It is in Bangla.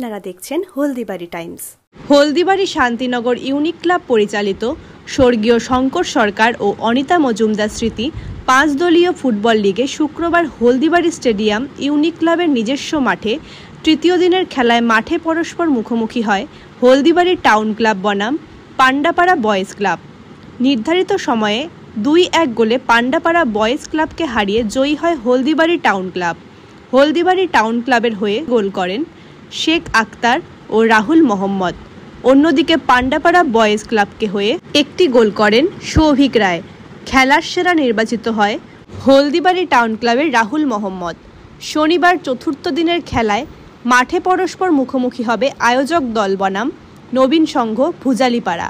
আপনারা দেখছেন Haldibari Times. Haldibari Shantinagar unique club পরিচালিত স্বর্গীয় শঙ্কর সরকার ও অনিতা মজুমদার স্মৃতি 5 দলীয় ফুটবল লিগে শুক্রবার হলদিবাড়ি স্টেডিয়াম ইউনিক ক্লাবের নিজস্ব মাঠে তৃতীয় দিনের খেলায় মাঠে পরস্পর মুখোমুখি হয় হলদিবাড়ি টাউন ক্লাব বনাম পান্ডাপাড়া বয়েজ ক্লাব। নির্ধারিত সময়ে 2-1 গোলে পান্ডাপাড়া বয়েজ ক্লাবকে হারিয়ে জয়ী হয় Haldibari town club. Haldibari town ক্লাবের হয়ে গোল করেন শেখ আক্তার ও রাহুল মোহাম্মদ। অন্যদিকে পান্ডাপাড়া বয়েজ ক্লাবকে হয়ে একটি গোল করেন সৌভিক রায়। খেলার সেরা নির্বাচিত হয় হলদিবাড়ি টাউন ক্লাবের রাহুল মোহাম্মদ। শনিবার চতুর্থ দিনের খেলায় মাঠে পরস্পর মুখোমুখি হবে আয়োজক দল বনাম নবীন সংঘ ভুজালিপাড়া।